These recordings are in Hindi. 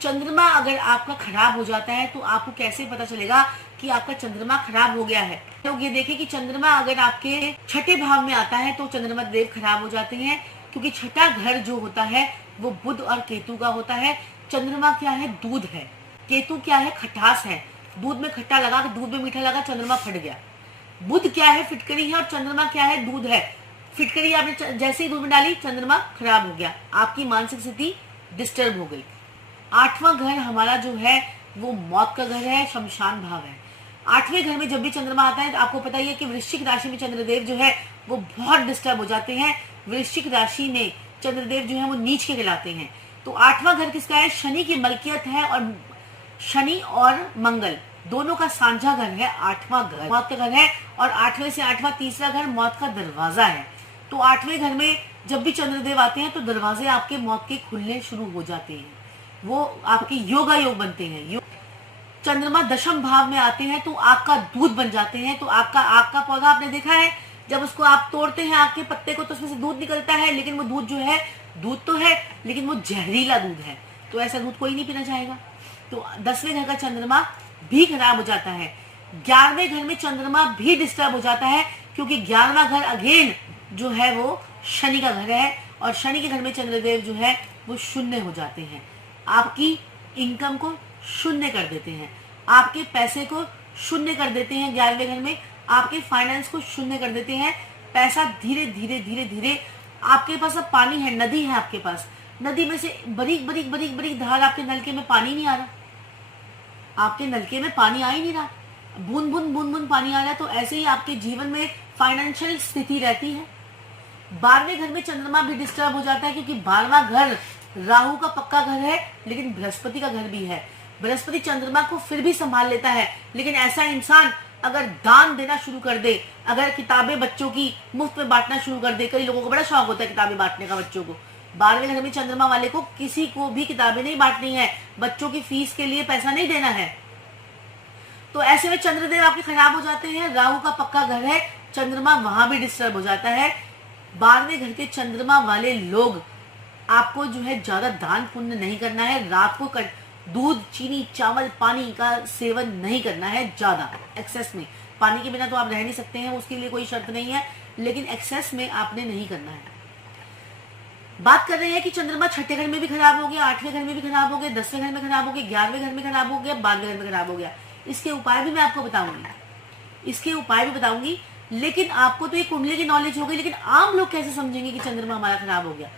चंद्रमा अगर आपका खराब हो जाता है तो आपको कैसे पता चलेगा कि आपका चंद्रमा खराब हो गया है? लोग ये देखें कि चंद्रमा अगर आपके छठे भाव में आता है तो चंद्रमा देव खराब हो जाते हैं, क्योंकि छठा घर जो होता है वो बुध और केतु का होता है। चंद्रमा क्या है? दूध है। केतु क्या है? खटास है। दूध में खट्टा लगा, दूध में मीठा लगा, चंद्रमा फट गया। बुध क्या है? फिटकरी है। और चंद्रमा क्या है? दूध है। फिटकरी आपने जैसे ही दूध में डाली, चंद्रमा खराब हो गया, आपकी मानसिक स्थिति डिस्टर्ब हो गई। आठवां घर हमारा जो है वो मौत का घर है, शमशान भाव है। आठवें घर में जब भी चंद्रमा आता है तो आपको पता ही है कि वृश्चिक राशि में चंद्रदेव जो है वो बहुत डिस्टर्ब हो जाते हैं। वृश्चिक राशि में चंद्रदेव जो है वो नीच के कहलाते हैं। तो आठवां घर किसका है? शनि की मलकियत है, और शनि और मंगल दोनों का साझा घर है। आठवां घर मौत का घर है, और आठवें से आठवां तीसरा घर मौत का दरवाजा है। तो आठवें घर में जब भी चंद्रदेव आते हैं तो दरवाजे आपके मौत के खुलने शुरू हो जाते हैं, वो आपके योगा योग बनते हैं। चंद्रमा दशम भाव में आते हैं तो आग का दूध बन जाते हैं। तो आग का पौधा आपने देखा है, जब उसको आप तोड़ते हैं आग के पत्ते को तो उसमें से दूध निकलता है, लेकिन वो दूध जो है दूध तो है लेकिन वो जहरीला दूध है, तो ऐसा दूध कोई नहीं पीना चाहेगा। तो 10वें घर का चंद्रमा भी खराब हो जाता है। 11वें घर में चंद्रमा भी डिस्टर्ब हो जाता है, क्योंकि 11वां घर अगेन जो है वो शनि का घर है, और शनि के घर में चंद्रदेव जो है वो शून्य हो जाते हैं। आपकी इनकम को शून्य कर देते हैं, आपके पैसे को शून्य कर देते हैं। 11वें घर में आपके फाइनेंस को शून्य कर देते हैं। पैसा धीरे धीरे धीरे धीरे आपके पास अब पानी है, नदी है आपके पास, नदी में से बरीक बरीक बरीक बरीक धार, आपके नलके में पानी नहीं आ रहा, आपके नलके में पानी आ ही नहीं रहा, बूंद बूंद बूंद बूंद पानी आ रहा है। तो ऐसे ही आपके जीवन में फाइनेंशियल स्थिति रहती है। 12वें घर में चंद्रमा भी डिस्टर्ब हो जाता है, क्योंकि 12वां घर राहु का पक्का घर है, लेकिन बृहस्पति का घर भी है। बृहस्पति चंद्रमा को फिर भी संभाल लेता है, लेकिन ऐसा इंसान अगर दान देना शुरू कर दे, अगर किताबें बच्चों की मुफ्त में बांटना शुरू कर दे, कई लोगों को बड़ा शौक होता है किताबें बांटने का बच्चों को। 12वें घर में चंद्रमा वाले को किसी को भी किताबें नहीं बांटनी है, बच्चों की फीस के लिए पैसा नहीं देना है। तो ऐसे में चंद्रदेव आपके खराब हो जाते हैं। राहु का पक्का घर है, चंद्रमा वहां भी डिस्टर्ब हो जाता है। 12वें घर के चंद्रमा वाले लोग आपको जो है ज्यादा दान पुण्य नहीं करना है। रात को दूध, चीनी, चावल, पानी का सेवन नहीं करना है ज्यादा एक्सेस में। पानी के बिना तो आप रह नहीं सकते हैं, उसके लिए कोई शर्त नहीं है, लेकिन एक्सेस में आपने नहीं करना है। बात कर रहे हैं कि चंद्रमा छठे घर में भी खराब हो गया, 8वें घर में भी खराब हो गया, 10वें घर में खराब हो गया, 11वें घर में खराब हो गया, 12वें घर में खराब हो गया। इसके उपाय भी मैं आपको बताऊंगी, लेकिन आपको तो ये कुंडली की नॉलेज हो गई, लेकिन आम लोग कैसे समझेंगे कि चंद्रमा हमारा खराब हो गया?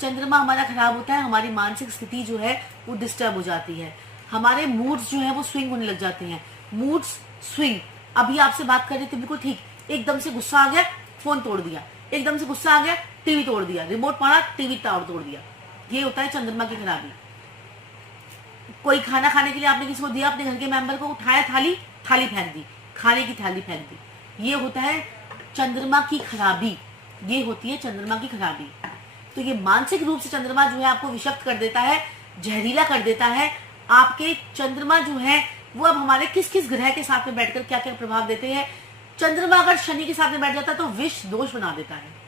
चंद्रमा हमारा खराब होता है, हमारी मानसिक स्थिति जो है वो डिस्टर्ब हो जाती है, हमारे मूड्स जो है वो स्विंग होने लग जाते हैं। मूड्स स्विंग, अभी आपसे बात कर रहे थे बिल्कुल ठीक, एकदम से गुस्सा आ गया, फोन तोड़ दिया, एकदम से गुस्सा आ गया, टीवी तोड़ दिया, रिमोट मारा, टीवी तोड़ दिया। ये होता है चंद्रमा की खराबी। कोई खाना खाने के लिए आपने किसी को दिया, अपने घर के मेंबर को, उठाया थाली फेंक दी, खाने की थाली फेंक दी। ये होता है चंद्रमा की खराबी, ये होती है चंद्रमा की खराबी। तो ये मानसिक रूप से चंद्रमा जो है आपको विषक्त कर देता है, जहरीला कर देता है। आपके चंद्रमा जो है वो अब हमारे किस किस ग्रह के साथ में बैठकर क्या क्या प्रभाव देते हैं। चंद्रमा अगर शनि के साथ में बैठ जाता है तो विष दोष बना देता है।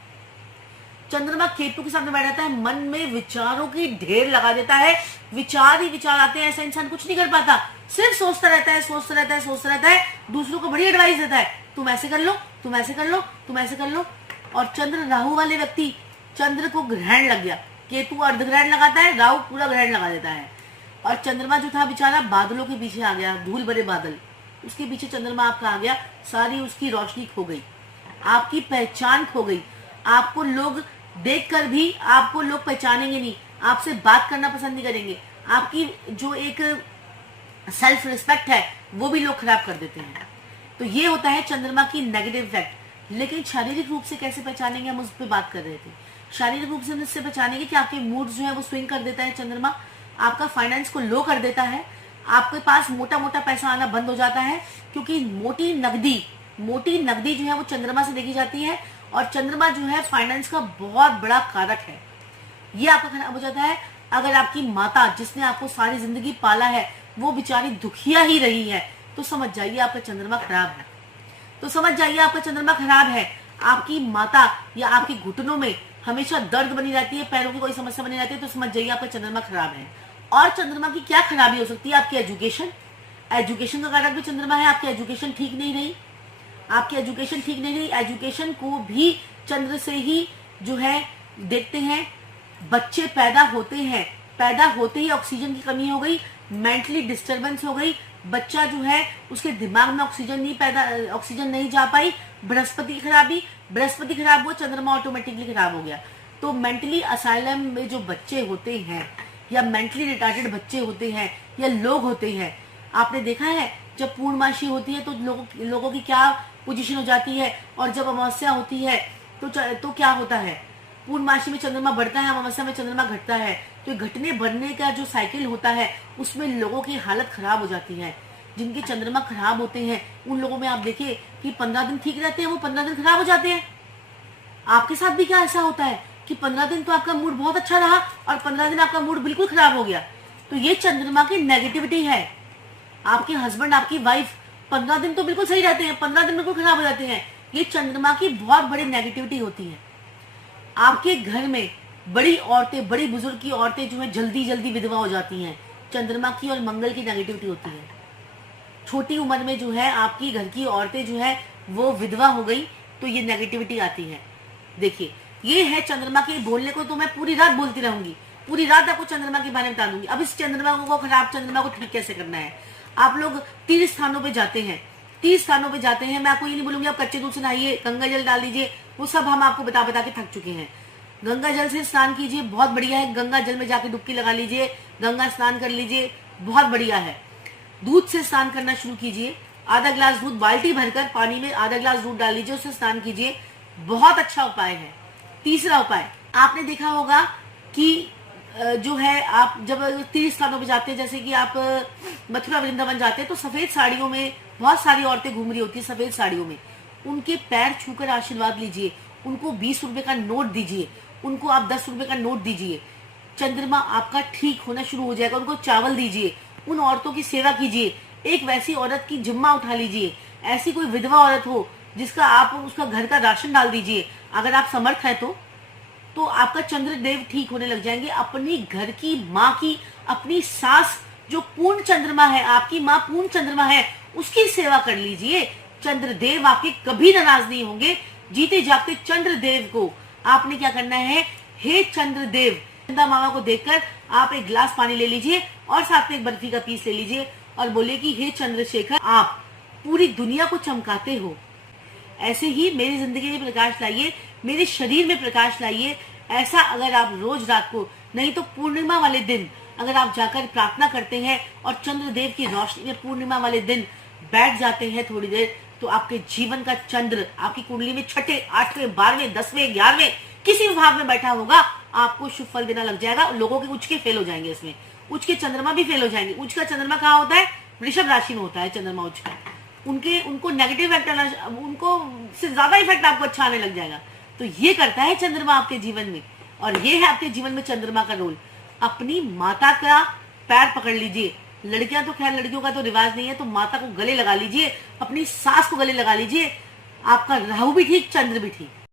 चंद्रमा केतु के साथ में बैठ जाता है, मन में विचारों की ढेर लगा देता है, विचार ही विचार आते हैं, ऐसा इंसान कुछ नहीं कर पाता, सिर्फ सोचता रहता है, दूसरों को बड़ी एडवाइस देता है, तुम ऐसे कर लो, तुम ऐसे कर लो, तुम ऐसे कर लो। और चंद्र राहु वाले व्यक्ति, चंद्र को ग्रहण लग गया, केतु अर्ध ग्रहण लगाता है, राहु पूरा ग्रहण लगा देता है। और चंद्रमा जो था बेचारा बादलों के पीछे आ गया, धूल भरे बादल, उसके पीछे चंद्रमा आपका आ गया, सारी उसकी रोशनी खो गई, आपकी पहचान खो गई, आपको लोग देखकर भी आपको लोग पहचानेंगे नहीं, आपसे बात करना पसंद नहीं करेंगे, आपकी जो एक सेल्फ रिस्पेक्ट है वो भी लोग खराब कर देते हैं। तो ये होता है चंद्रमा की नेगेटिव इफेक्ट। लेकिन शारीरिक रूप से कैसे पहचानेंगे, हम उस पर बात कर रहे थे। शारीरिक रूप से हम इससे पहचानेंगे कि आपके मूड जो है वो स्विंग कर देता है चंद्रमा, आपका फाइनेंस को लो कर देता है, आपके पास मोटा मोटा पैसा आना बंद हो जाता है, क्योंकि मोटी नकदी जो है वो चंद्रमा से देखी जाती है, और चंद्रमा जो है फाइनेंस का बहुत बड़ा कारक है। ये आपका खराब हो जाता है। अगर आपकी माता जिसने आपको सारी जिंदगी पाला है वो बेचारी दुखिया ही रही है, तो समझ जाइए आपका चंद्रमा खराब है। आपकी माता या आपके घुटनों में हमेशा दर्द बनी रहती है, पैरों की कोई समस्या बनी रहती है, तो समझ जाइए आपका चंद्रमा खराब है। और चंद्रमा की क्या खराबी हो सकती है? आपकी एजुकेशन, एजुकेशन का कारक भी चंद्रमा है। आपकी एजुकेशन ठीक नहीं रही, आपकी एजुकेशन ठीक नहीं रही, एजुकेशन को भी चंद्र से ही जो है देखते हैं। बच्चे पैदा होते हैं, पैदा होते ही ऑक्सीजन की कमी हो गई, मेंटली डिस्टरबेंस हो गई, बच्चा जो है उसके दिमाग में ऑक्सीजन नहीं जा पाई, बृहस्पति की खराबी, बृहस्पति खराब हुआ, चंद्रमा ऑटोमेटिकली खराब हो गया। तो मेंटली असाइलम में जो बच्चे होते हैं या मेंटली रिटार्टेड बच्चे होते हैं या लोग होते हैं, आपने देखा है जब पूर्णमासी होती है तो लोगों की क्या पोजीशन हो जाती है, और जब अमावस्या होती है तो क्या होता है? पूर्णमासी में चंद्रमा बढ़ता है, अमावस्या में चंद्रमा घटता है। तो घटने बढ़ने का जो साइकिल होता है उसमें लोगों की हालत खराब हो जाती है। जिनके चंद्रमा खराब होते हैं उन लोगों में आप देखिए कि 15 दिन ठीक रहते हैं, वो 15 दिन खराब हो जाते हैं। आपके साथ भी क्या ऐसा होता है कि 15 दिन तो आपका मूड बहुत अच्छा रहा और 15 दिन आपका मूड बिल्कुल खराब हो गया? तो ये चंद्रमा की नेगेटिविटी है। आपके हस्बैंड, आपकी वाइफ 15 दिन तो बिल्कुल सही रहते हैं, 15 दिन बिल्कुल खराब हो जाते हैं। ये चंद्रमा की बहुत बड़ी नेगेटिविटी होती है। आपके घर में बड़ी औरतें, बड़ी बुजुर्ग की औरतें जो है जल्दी जल्दी विधवा हो जाती हैं, चंद्रमा की और मंगल की नेगेटिविटी होती है। छोटी उम्र में जो है आपकी घर की औरतें जो है वो विधवा हो गई तो ये नेगेटिविटी आती है। देखिए ये है चंद्रमा के बोलने को तो मैं पूरी रात बोलती रहूंगी, पूरी रात आपको चंद्रमा के बारे में बता दूंगी। अब इस चंद्रमा को खराब चंद्रमा को ठीक कैसे करना है? आप लोग 30 स्थानों पे जाते हैं, 30 स्थानों पे जाते हैं। मैं आपको ये नहीं बोलूंगी आप कच्चे दूध से नहाइए, गंगा जल डाल दीजिए, वो सब हम आपको बता बता के थक चुके हैं। गंगा जल से स्नान कीजिए, बहुत बढ़िया है। गंगा जल में जाके डुबकी लगा लीजिए, गंगा स्नान कर लीजिए, बहुत बढ़िया है। दूध से स्नान करना शुरू कीजिए, आधा ग्लास दूध बाल्टी भरकर पानी में आधा ग्लास दूध डाल लीजिए, उससे स्नान कीजिए, बहुत अच्छा उपाय है। तीसरा उपाय, आपने देखा होगा कि जो है आप जब 30 स्थानों पे जाते हैं, जैसे कि आप मथुरा वृंदावन जाते हैं, तो सफेद साड़ियों में बहुत सारी औरतें घूम रही होती है, सफेद साड़ियों में। उनके पैर छूकर आशीर्वाद लीजिए, उनको 20 रुपए का नोट दीजिए, उनको आप 10 रुपए का नोट दीजिए। चंद्रमा आपका ठीक होना शुरू हो जाएगा। उनको चावल दीजिए, उन औरतों की सेवा कीजिए। एक वैसी औरत की जिम्मा उठा लीजिए, ऐसी कोई विधवा औरत हो जिसका आप उसका घर का राशन डाल दीजिए, अगर आप समर्थ है तो आपका चंद्रदेव ठीक होने लग जाएंगे। अपनी घर की माँ की, अपनी सास जो पूर्ण चंद्रमा है, आपकी माँ पूर्ण चंद्रमा है, उसकी सेवा कर लीजिए। चंद्रदेव आपके कभी नाराज नहीं होंगे। जीते जागते चंद्रदेव को आपने क्या करना है, हे चंद्रदेव, चंदा मामा को देखकर आप एक गिलास पानी ले लीजिए और साथ में एक बर्फी का पीस ले लीजिए और बोलिए कि हे चंद्रशेखर, आप पूरी दुनिया को चमकाते हो, ऐसे ही मेरी जिंदगी में प्रकाश लाइए, मेरे शरीर में प्रकाश लाइए। ऐसा अगर आप रोज रात को, नहीं तो पूर्णिमा वाले दिन अगर आप जाकर प्रार्थना करते हैं और चंद्रदेव की रोशनी में पूर्णिमा वाले दिन बैठ जाते हैं थोड़ी देर, तो आपके जीवन का चंद्र आपकी कुंडली में 6ठे, 8वें, 12वें, 10वें, 11वें किसी भी भाव में बैठा होगा, आपको शुभ फल देना लग जाएगा। लोगों के उच्च के फेल हो जाएंगे, इसमें उच्च के चंद्रमा भी फेल हो जाएंगे। उच्च का चंद्रमा कहाँ होता है? वृषभ राशि में होता है चंद्रमा उच्च का। उनको नेगेटिव इफेक्ट आना, उनको से ज्यादा इफेक्ट आपको अच्छा आने लग जाएगा। तो ये करता है चंद्रमा आपके जीवन में, और ये है आपके जीवन में चंद्रमा का रोल। अपनी माता का पैर पकड़ लीजिए। लड़कियां तो खैर, लड़कियों का तो रिवाज नहीं है, तो माता को गले लगा लीजिए, अपनी सास को गले लगा लीजिए। आपका राहु भी ठीक, चंद्र भी ठीक।